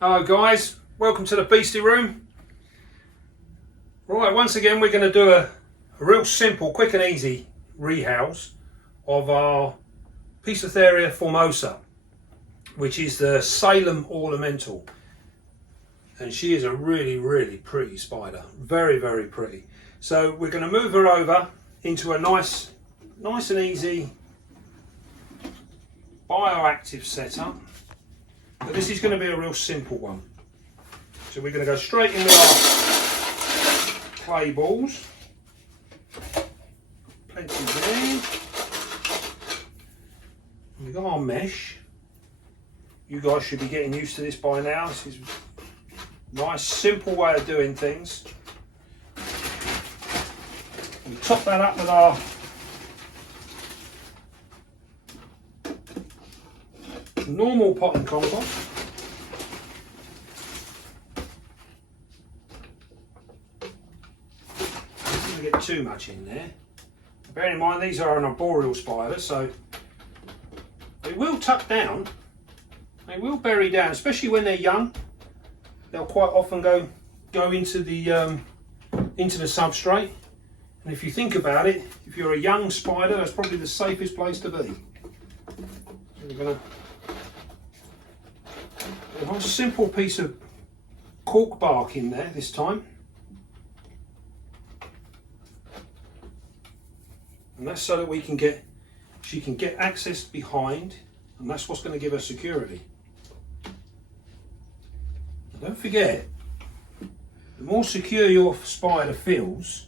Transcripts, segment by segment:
Hello guys, welcome to the Beastie Room. Right, once again we're going to do a real simple, quick and easy rehouse of our Poecilotheria formosa, which is the Salem ornamental. And she is a really pretty spider, very pretty. So we're going to move her over into a nice and easy bioactive setup. But this is going to be a real simple one. So we're going to go straight in with our clay balls. Plenty there. We've got our mesh. You guys should be getting used to this by now. This is a nice simple way of doing things. We top that up with our normal potting compost. Don't want to get too much in there. Bear in mind these are an arboreal spider, so they will tuck down. They will bury down, especially when they're young. They'll quite often go into the substrate. And if you think about it, if you're a young spider, that's probably the safest place to be. So we're going to a nice simple piece of cork bark in there this time, and that's so that she can get access behind, and that's what's going to give her security. And don't forget, the more secure your spider feels,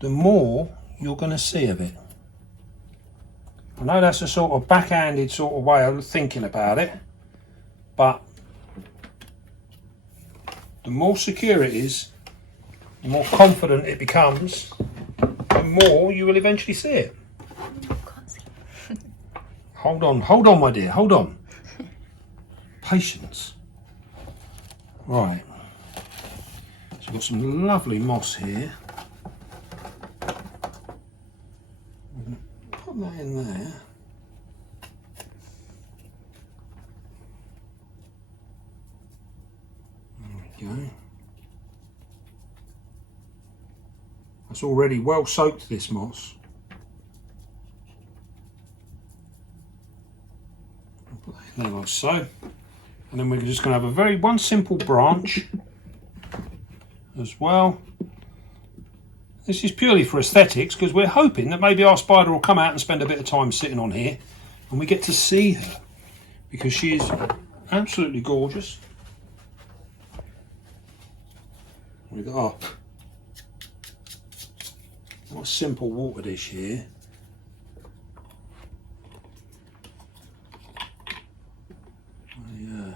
the more you're going to see of it. I know that's a sort of backhanded sort of way of thinking about it, but the more secure it is, the more confident it becomes, the more you will eventually see it. Hold on my dear, hold on. Patience. Right, so we've got some lovely moss here. Put that in there. Go. That's already well soaked, this moss. I'll put that in there like so. And then we're just going to have one simple branch as well. This is purely for aesthetics, because we're hoping that maybe our spider will come out and spend a bit of time sitting on here and we get to see her, because she is absolutely gorgeous. We've got our simple water dish here. Yeah.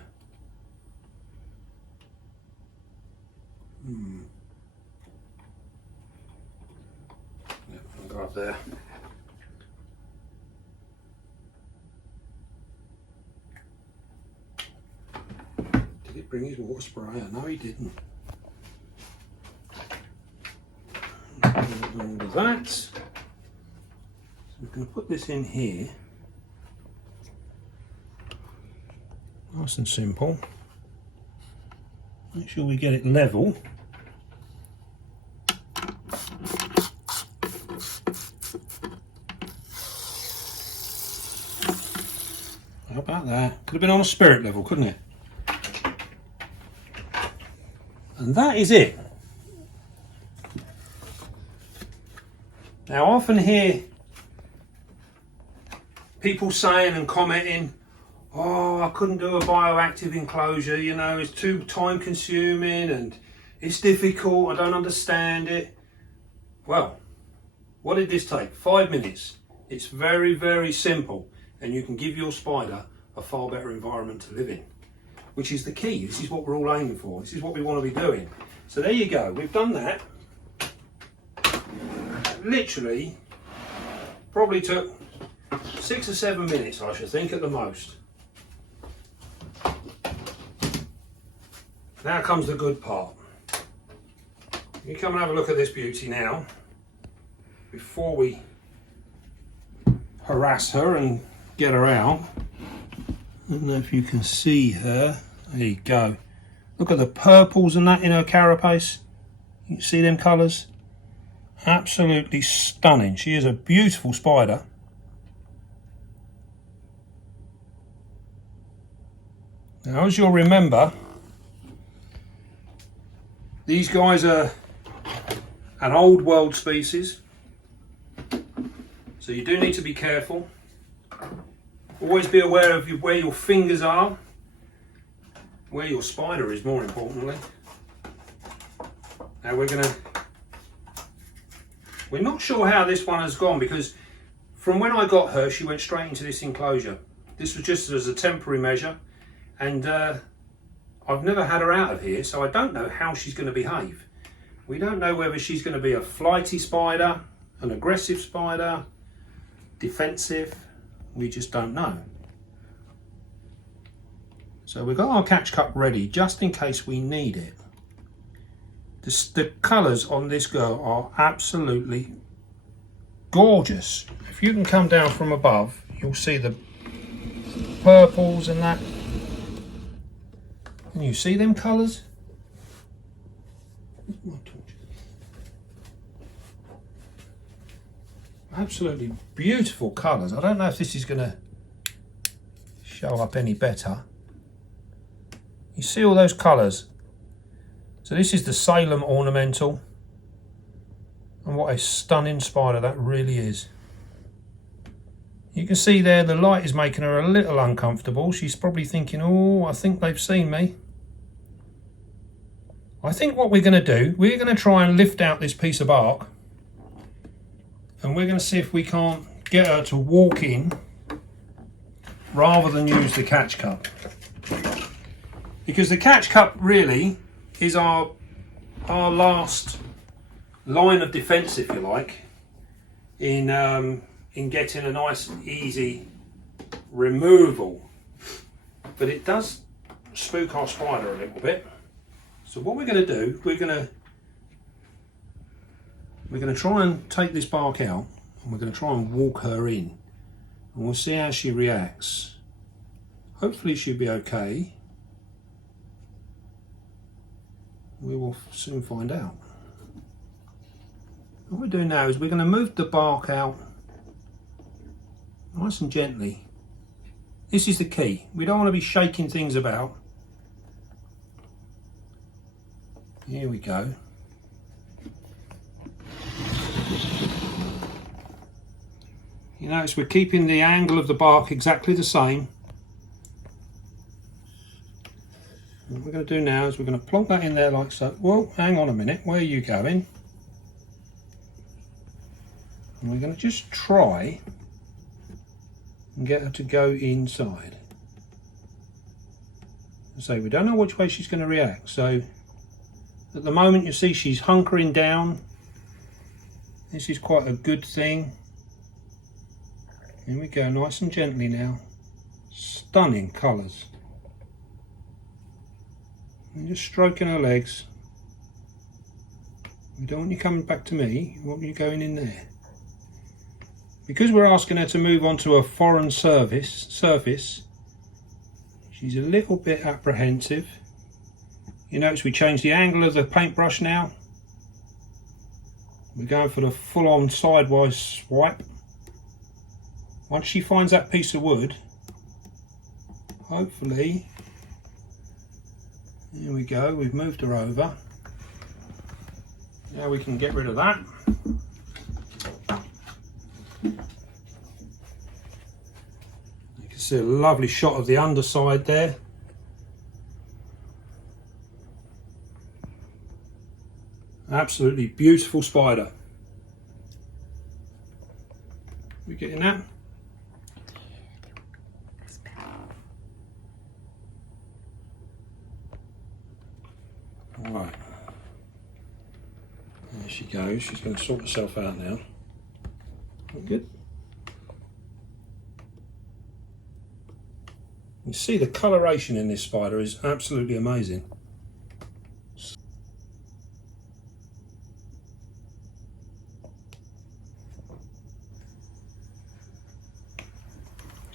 Yep, I'll go up there. Did he bring his water sprayer? No, he didn't. All of that. So we're going to put this in here. Nice and simple. Make sure we get it level. How about that? Could have been on a spirit level, couldn't it? And that is it. Now I often hear people saying and commenting, oh, I couldn't do a bioactive enclosure, you know, it's too time consuming and it's difficult, I don't understand it. Well, what did this take? 5 minutes. It's very simple, and you can give your spider a far better environment to live in, which is the key. This is what we're all aiming for. This is what we want to be doing. So there you go, we've done that. Literally probably took 6 or 7 minutes, I should think, at the most. Now comes the good part. You come and have a look at this beauty now before we harass her and get her out. I don't know if you can see her. There you go. Look at the purples and that in her carapace. You can see them colours. Absolutely stunning. She is a beautiful spider. Now, as you'll remember, these guys are an old world species, so you do need to be careful. Always be aware of where your fingers are, where your spider is, more importantly. Now we're not sure how this one has gone, because from when I got her, she went straight into this enclosure. This was just as a temporary measure, and I've never had her out of here, so I don't know how she's going to behave. We don't know whether she's going to be a flighty spider, an aggressive spider, defensive. We just don't know. So we've got our catch cup ready just in case we need it. The colours on this girl are absolutely gorgeous. If you can come down from above, you'll see the purples and that. Can you see them colours? Absolutely beautiful colours. I don't know if this is going to show up any better. You see all those colours? So this is the Salem ornamental, and what a stunning spider that really is. You can see there the light is making her a little uncomfortable. She's probably thinking, oh, I think they've seen me. I think what we're going to do, we're going to try and lift out this piece of bark, and we're going to see if we can't get her to walk in rather than use the catch cup. Because the catch cup really is our last line of defence, if you like, in getting a nice easy removal. But it does spook our spider a little bit. So what we're going to do, we're going to try and take this bark out, and we're going to try and walk her in, and we'll see how she reacts. Hopefully she'll be okay. We will soon find out. What we're doing now is we're going to move the bark out nice and gently. This is the key. We don't want to be shaking things about. Here we go. You notice we're keeping the angle of the bark exactly the same. What we're going to do now is we're going to plonk that in there like so. Well, hang on a minute, where are you going? And we're going to just try and get her to go inside. So we don't know which way she's going to react. So at the moment you see she's hunkering down. This is quite a good thing. Here we go, nice and gently now. Stunning colours. And just stroking her legs. We don't want you coming back to me, we want you going in there. Because we're asking her to move onto a foreign surface, she's a little bit apprehensive. You notice we changed the angle of the paintbrush now. We're going for the full-on sidewise swipe. Once she finds that piece of wood, hopefully, here we go, we've moved her over. Now we can get rid of that. You can see a lovely shot of the underside there. Absolutely beautiful spider. We getting that? Right, there she goes. She's going to sort herself out now. Good. You see the coloration in this spider is absolutely amazing.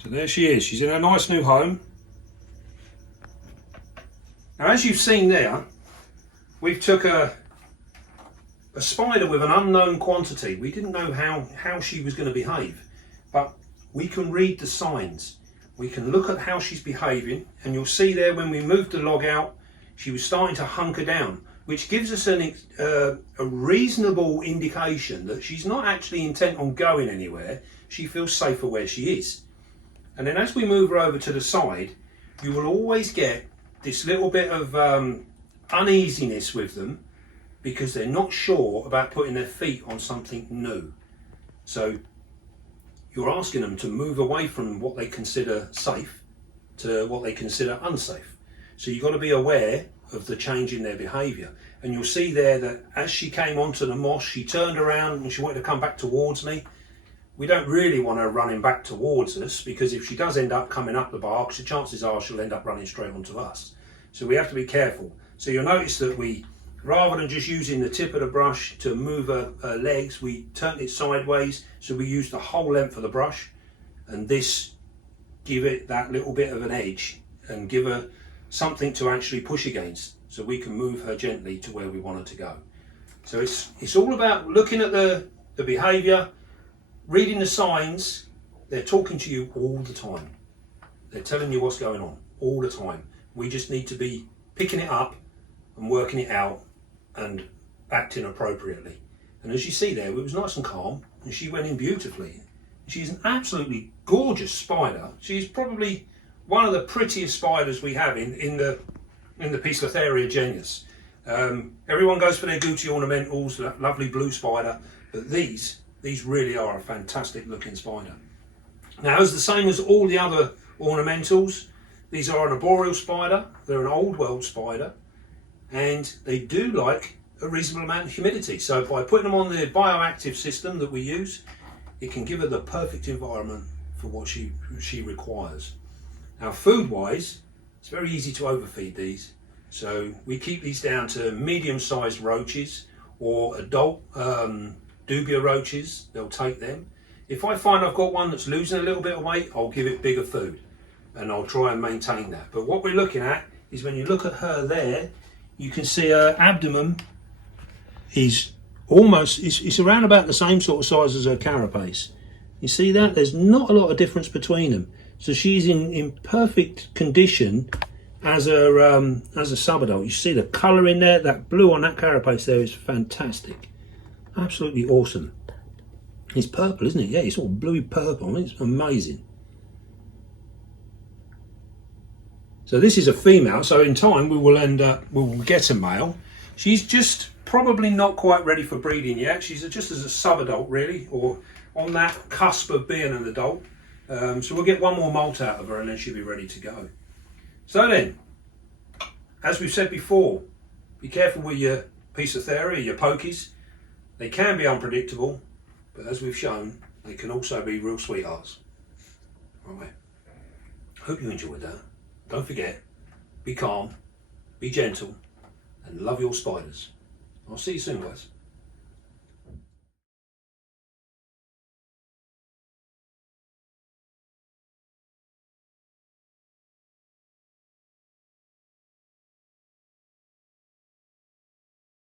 So there she is. She's in a nice new home. Now, as you've seen there, we've took a spider with an unknown quantity. We didn't know how she was going to behave, but we can read the signs. We can look at how she's behaving, and you'll see there when we moved the log out, she was starting to hunker down, which gives us a reasonable indication that she's not actually intent on going anywhere. She feels safer where she is. And then as we move her over to the side, you will always get this little bit of uneasiness with them because they're not sure about putting their feet on something new. So you're asking them to move away from what they consider safe to what they consider unsafe. So you've got to be aware of the change in their behaviour. And you'll see there that as she came onto the moss, she turned around and she wanted to come back towards me. We don't really want her running back towards us, because if she does end up coming up the bark, the chances are she'll end up running straight onto us. So we have to be careful. So you'll notice that we, rather than just using the tip of the brush to move her legs, we turned it sideways, so we used the whole length of the brush, and this give it that little bit of an edge and give her something to actually push against, so we can move her gently to where we want her to go. So it's all about looking at the behaviour, reading the signs. They're talking to you all the time. They're telling you what's going on all the time. We just need to be picking it up and working it out and acting appropriately. And as you see there, it was nice and calm, and she went in beautifully. She's an absolutely gorgeous spider. She's probably one of the prettiest spiders we have in the Poecilotheria genus. Everyone goes for their Gucci ornamentals, that lovely blue spider, but these really are a fantastic looking spider. Now, as the same as all the other ornamentals, these are an arboreal spider. They're an old world spider, and they do like a reasonable amount of humidity. So by putting them on the bioactive system that we use, it can give her the perfect environment for what she requires. Now, food wise, it's very easy to overfeed these. So we keep these down to medium sized roaches or adult dubia roaches. They'll take them. If I find I've got one that's losing a little bit of weight, I'll give it bigger food, and I'll try and maintain that. But what we're looking at is, when you look at her there, you can see her abdomen is almost, it's around about the same sort of size as her carapace. You see that? There's not a lot of difference between them. So she's in perfect condition as a subadult. You see the colour in there, that blue on that carapace there is fantastic. Absolutely awesome. It's purple, isn't it? Yeah, it's all bluey purple. It's amazing. So this is a female, so in time we will get a male. She's just probably not quite ready for breeding yet. She's just as a subadult really, or on that cusp of being an adult. So we'll get one more molt out of her, and then she'll be ready to go. So then, as we've said before, be careful with your Poecilotheria, your pokies. They can be unpredictable, but as we've shown, they can also be real sweethearts. Right. Hope you enjoyed that. Don't forget, be calm, be gentle, and love your spiders. I'll see you soon, guys.